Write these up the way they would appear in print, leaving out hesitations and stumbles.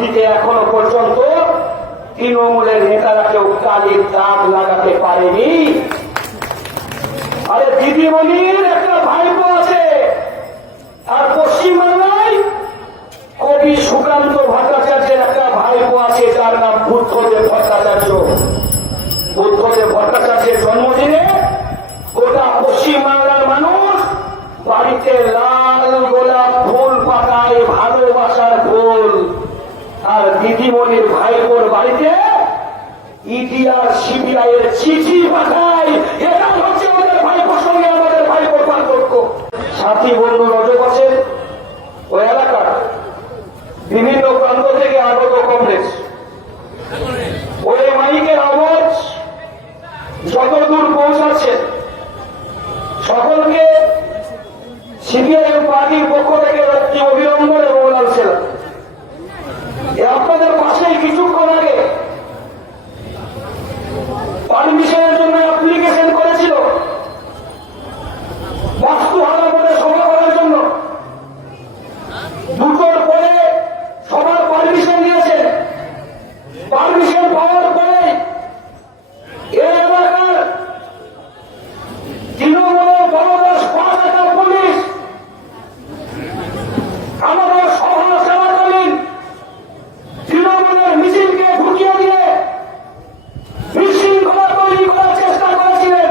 অতীতে এখনো পর্যন্ত তৃণমূলের নেতারা কেউ কালির দাগ লাগাতে পারেনি। আরে দিদিমণির একটা ভাইপো আছে, আর পশ্চিমবাংলায় কবি সুকান্ত ভট্টাচার্যের একটা ভাইপো আছে, তার নাম বুদ্ধদেব ভট্টাচার্য। বুদ্ধদেব ভট্টাচার্যের জন্মদিনে গোটা পশ্চিমবাংলার মানুষ বাড়িতে লাল গোলাপ ফুল পাকায়, ভালোবাসার ফুল। আর দিদিমণির ভাইপোর বাড়িতে ইডি আর সিবিআই এর চিঠি পাঠায়। এটা হচ্ছে ওদের ভাইপোর সঙ্গে আমাদের ভাইপোর পার্থক্য। সাথী বন্ধু রজক আছেন ওই এলাকার বিভিন্ন প্রান্ত থেকে আগত কংগ্রেস, ওই মাইকের আওয়াজ যতদূর পৌঁছাচ্ছে সকলকে সিপিআইএম পার্টির পক্ষ থেকে অভিনন্দন এবং লালসেলা। আপনাদের পাশেই কিছুক্ষণ আগে পারমিশনের জন্য অ্যাপ্লিকেশন করেছিল বাস্তুহারা বলে সভা করার জন্য। দুটোর পরে সবার পারমিশন দিয়েছেন। পারমিশন পাওয়ার পরে এই এলাকার তৃণমূলের বড়দাস পাঁচটা পুলিশ আমাদের সভা চলাকালীন তৃণমূলের মিছিলকে ঢুকিয়ে দিয়ে বিশৃঙ্খলা তৈরি করার চেষ্টা করেছিলেন।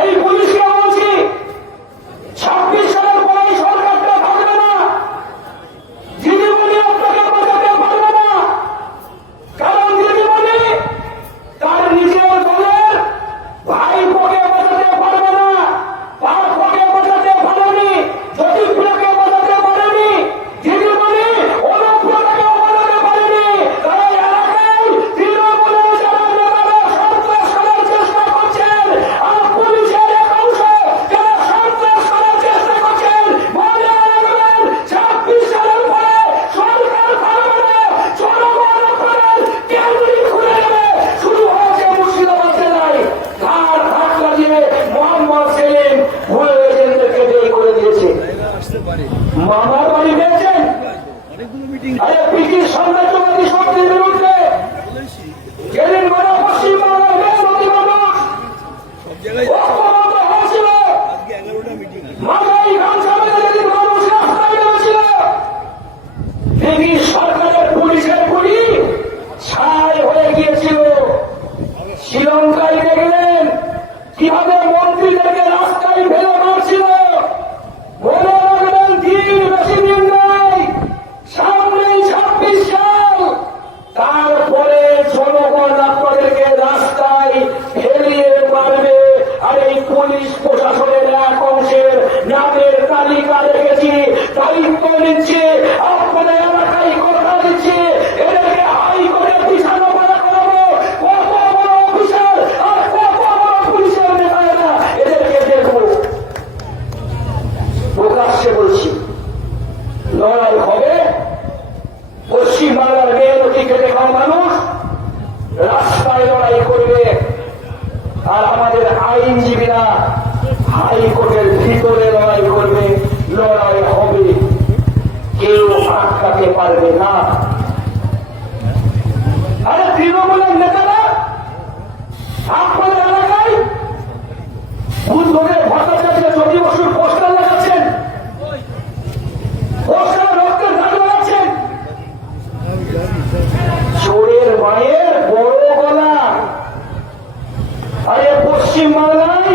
এই পুলিশকে বলছি 26 সালের পরে সরকারটা থাকবে না, দিদিমণি আপনাকে বাঁচাতে পারবে না। কারণ দিদিমণি তার নিজের দলের ভাইপোকে বাঁচাতে পারবে না, পার্থকে বাঁচাতে পারেনি, জ্যোতিপ্রিয়াকে বাঁচাতে পারেনি, দিদিমণি অনুপ্রিয়াকেও বাঁচাতে পারেনি। তাই এলাকায় তৃণমূলের যারা নেতারা সন্ত্রাস করার চেষ্টা করছেন আর পুলিশের এক অংশ যারা সন্ত্রাস করার চেষ্টা করছেন, মনে রাখবেন 26 সালের পরে সরকার থাকবে না, জনগণ আপনাদের কেন্দ্রিক খুলে নেবে। শুরু হয়েছে মুর্শিদাবাদ জেলায়, ঘাড় ধাক্কা দিয়ে মোহাম্মদ সেলিম ভুলে এজেন্টদেরকে বের করে দিয়েছে। মামার বাড়ি পেয়েছেন। আরে ব্রিটিশ সাম্রাজ্যবাদী শক্তির বিরুদ্ধে যেদিন গোটা পশ্চিমবাংলার মেহনতি মানুষ ঐক্যবদ্ধ হয়েছিল, মাথায় গামছা বেঁধে যেদিন মানুষ রাস্তায় নেমেছিল, ব্রিটিশ সরকারের পুলিশের গুলি ছাই হয়ে গিয়েছিল। শ্রীলঙ্কায় দেখলেন কিভাবে মন্ত্রীদেরকে রাস্তায় ফেলে মারছিল। মনে রাখবেন দিন বেশি দিন নাই, সামনেই 26 সাল। তারপরে জনগণ আপনাদেরকে রাস্তায় ফেলিয়ে মারবে। আর এই পুলিশ প্রশাসনের এক অংশের নামের তালিকা রেখেছি, দায়িত্ব নিচ্ছে, আপনাদের এলাকায় কথা দিচ্ছে, এদেরকে হাইকোর্টে বিছানো করা করাবো। কত বড় অফিসার আর কত বড় পুলিশের নেতারা এদেরকে দেখবো। প্রকাশ্যে বলছি, লড়াই হবে। পশ্চিমবাংলার মেহনতি খেটে খাওয়া মানুষ রাস্তায় লড়াই করবে, আর আমাদের আইনজীবীরা হাইকোর্টের ভিতরে লড়াই করবে। লড়াই হবে, কেউ আটকাতে পারবে না। আরে তৃণমূলের নেতারা আপনাদের এলাকায় বুদ্ধদেব ভট্টাচার্য জ্যোতি বসুর পোস্টার লাগাচ্ছেন, পোস্টার রক্তের দাগ লাগাচ্ছেন। চোরের মায়ের বড় গলা। আরে পশ্চিমবাংলায়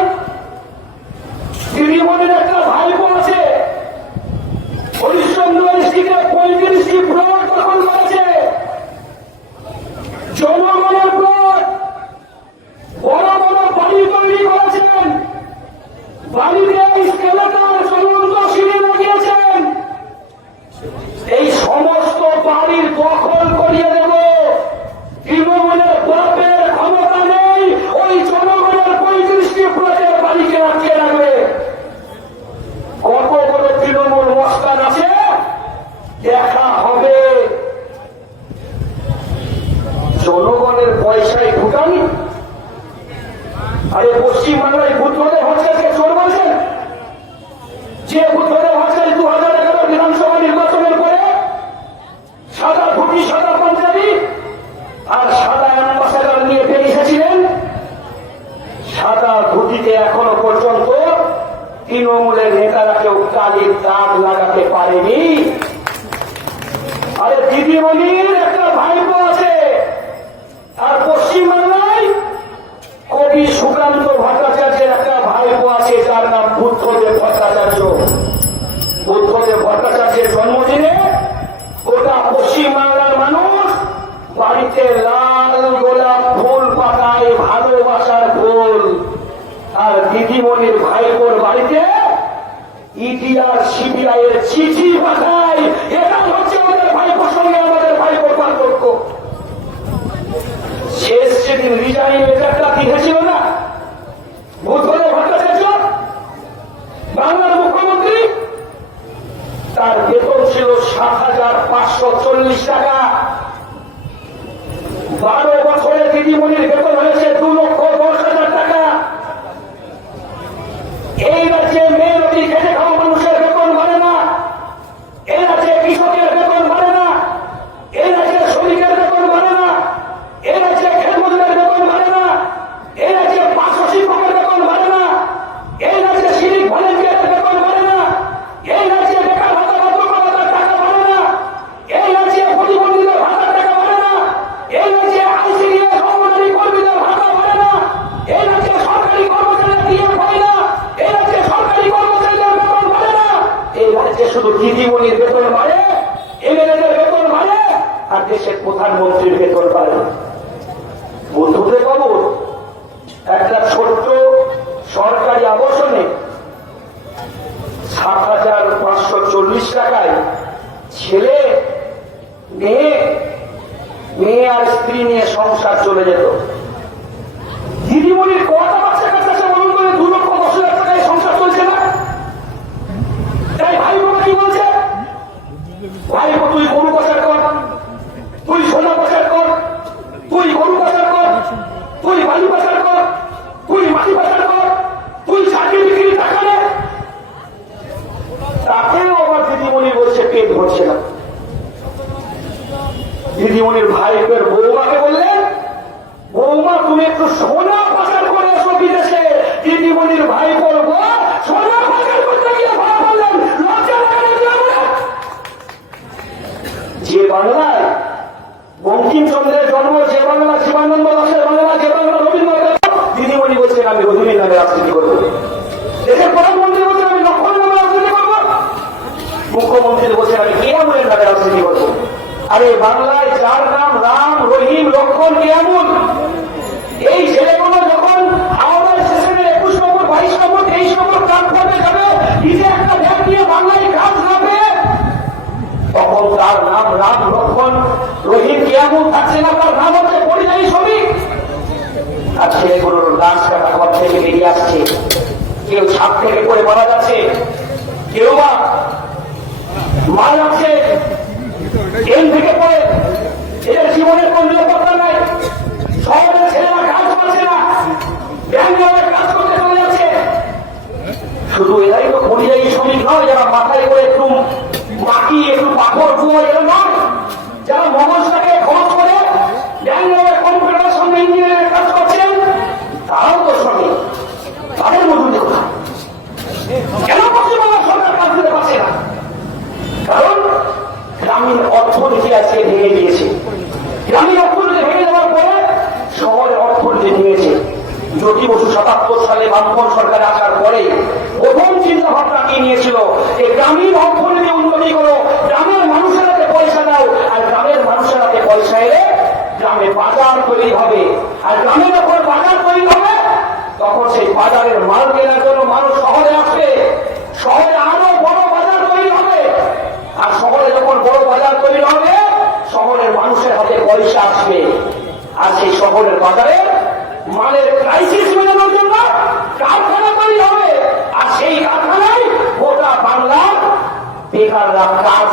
দিদিমণির একটা ভাইপো আছে, হরিশ্চন্দ্র ডিস্ট্রিক্টে 35টি প্লট দখল করেছে। জনগণের প্লট, বড় বড় বাড়ি তৈরি করেছেন, বাড়িতে স্কেলেটর চলন্ত সিঁড়ি লাগিয়েছেন। এই সমস্ত বাড়ির দখল করিয়ে দেব। তৃণমূলের বাপের ক্ষমতা নেই ওই জনগণের 35টি প্লটের বাড়িকে আটকে রাখবে। কত বড় তৃণমূল মস্তান আছে দেখা হবে। জনগণের পয়সায় ভুটানি। আরে পশ্চিমবাংলায় বুদ্ধদেব ভট্টাচার্যকে চোর বলছেন, যে বুদ্ধদেব ভট্টাচার্য 2011 বিধানসভা নির্বাচনের পরে দিদিমণির একটা ভাইপো আছে, আর পশ্চিমবাংলায় কবি সুকান্ত ভট্টাচার্যের একটা ভাইপো আছে, যার নাম বুদ্ধদেব ভট্টাচার্য। বুদ্ধদেব ভট্টাচার্যের জন্মদিনে গোটা পশ্চিমবাংলার মানুষ বাড়িতে লাল গোলাপ ফুল পাতায়, ভালোবাসার ফুল। আর দিদিমণির ভাইপোর বাড়িতে ইডি আর সিবিআই এর চিঠি পাঠায়। এটা হচ্ছে ওদের ভাইপোর সঙ্গে আমাদের ভাইপোর পার্থক্য। শেষ যেদিন রিজাইন লেটারটা দিয়েছিল না বুদ্ধদেব ভট্টাচার্য, বাংলার মুখ্যমন্ত্রী, তার বেতন ছিল ৭,৫৪০ টাকা। ১২ বছরে দিদিমণির বেতন হয়েছে ২,১০,০০০ টাকা। এই রাজ্যে মেহনতি খেটে খাওয়া মানুষের বেতন বাড়ে না, এই রাজ্যে কৃষকের বেতন বাড়ে না, এই রাজ্যে শ্রমিকের বেতন বাড়ে না, এই রাজ্যে খেতমজুরের বেতন বাড়ে না, এই রাজ্যে পার্শ্ব শিক্ষকের বেতন বাড়ে না, এই রাজ্যে সিভিক ভলেন্টিয়ারের বেতন বাড়ে না, এই রাজ্যে বেকার ভাতা বার্ধক্য ভাতার টাকা বাড়ে না, এই রাজ্যে প্রতিবন্ধীদের ভাতার টাকা বাড়ে না, এই রাজ্যে আইসিডিএস অঙ্গনওয়াড়ি কর্মীদের ভাতা বাড়ে না, এই রাজ্যে সরকারি কর্মচারীরা ডিএ পায় না, এই রাজ্যে সরকারি কর্মচারীদের বেতন বাড়ে না। এই রাজ্যে শুধু দিদিমণির বেতন বাড়ে, এমএলএদের বেতন বাড়ে, আর দেশের প্রধানমন্ত্রীর বেতন বাড়ে। বুদ্ধদেব বাবু একটা ছোট্ট সরকারি আবাসনে ৭,৫৪০ টাকায় ছেলে মেয়ে আর স্ত্রী নিয়ে সংসার চলে যেত। দিদিমণির কটা বাচ্চা কাছে আছে বলুন করে? ২,১০,০০০ টাকায় সংসার চলছে না। তাই ভাইপো কি বলছে? ভাইপো তুই গরু পাচার কর, তুই সোনা পাচার কর, তুই গরু পাচার কর, তুই বালু পাচার কর, তুই মাটি পাচার কর, তুই চাকরি বিক্রির টাকা নে। তাকেও আবার দিদিমণি বলছে পেট ভরছে না। দিদিমণির ভাইপোর বৌমাকে বললেন, বৌমা তুমি একটু সোনা পাচার করে এসো বিদেশে। দিদিমণির ভাইপোর বউ সোনা পাচার করতে গিয়ে ভাড়া বললেন, লজ্জা লাগে না? যে বাংলায় বঙ্কিমচন্দ্রের জন্ম, যে বাংলা জীবানন্দ দাসের বাংলা, যে বাংলা রবীন্দ্রনাথ, দিদিমণি বলছেন আমি রজনীর নামে রাজনীতি করবো। দেশের প্রধানমন্ত্রী বলছেন আমি লক্ষণ নামে রাজনীতি করবো। মুখ্যমন্ত্রী বলছেন আমি কেয়ামুনের নামে রাজনীতি করবো। আরে বাংলায় যার নাম রাম, রহিম, লক্ষণ, কেয়ামুন, এই ছেলেগুলো যখন হাওড়া স্টেশনে ২১ নম্বর, ২২ নম্বর, ২৩ নম্বর প্ল্যাটফর্মে যাবে, নিজে একটা ব্যাগ নিয়ে বাংলায় কাজ নামবে, তখন তার নাম রাম, লক্ষণ, রহিম, কেয়ামুন থাকছে না, তার নাম হচ্ছে পরিযায়ী শ্রমিক। আর ছেলেগুলোর লাশ কাটা ঘর থেকে বেরিয়ে আসছে, কেউ ছাদ থেকে পড়ে মারা যাচ্ছে, কেউ বা মারা যাচ্ছে ট্রেন থেকে পড়ে। এদের জীবনের কোন নিরাপত্তা নাই। শহরের ছেলেরা কাজ করছে না, ব্যাঙ্গালোরে কাজ করতে চলে যাচ্ছে। শুধু এরাই তো পরিযায়ী শ্রমিক নয়, যারা মাথায় করে একটু মাটি, একটু পাথর কুয়া, এরা নয়, যারা মগজটাকে খরচ করে ব্যাঙ্গালোরে কম্পিউটারের সঙ্গে ইঞ্জিনিয়ারের কাজ করছেন, তারাও তো শ্রমিক। তাদের মজুরি কোথায়? কেন পশ্চিমবঙ্গ সরকার কাজ দিতে পারছে না? কারণ গ্রামীণ অর্থনীতি আজকে ভেঙে গিয়েছে। গ্রামীণ অর্থনীতি ভেঙে যাওয়ার পরে শহরের অর্থনীতি ভেঙেছে। জ্যোতি বসু ৭৭ সালে বামপন সরকার আসার পরে প্রথম চিন্তা ভাবনা কি নিয়েছিল, যে গ্রামীণ অর্থনীতি উন্নতি করো, গ্রামের মানুষের হাতে পয়সা দাও, আর গ্রামের মানুষের হাতে পয়সা এলে গ্রামে বাজার তৈরি হবে। আর গ্রামে যখন বাজার তৈরি হবে, তখন সেই বাজারের মাল কেনার জন্য মানুষ শহরে আসবে, শহরে আরো বড় বাজার তৈরি হবে। আর শহরে যখন বড় বাজার তৈরি হবে, শহরের মানুষের হাতে পয়সা আসবে। আর সেই শহরের বাজারে মালের ক্রাইসিস মেটানোর জন্য কারখানা তৈরি হবে। আর সেই কারখানায় গোটা বাংলার বেকাররা কাজ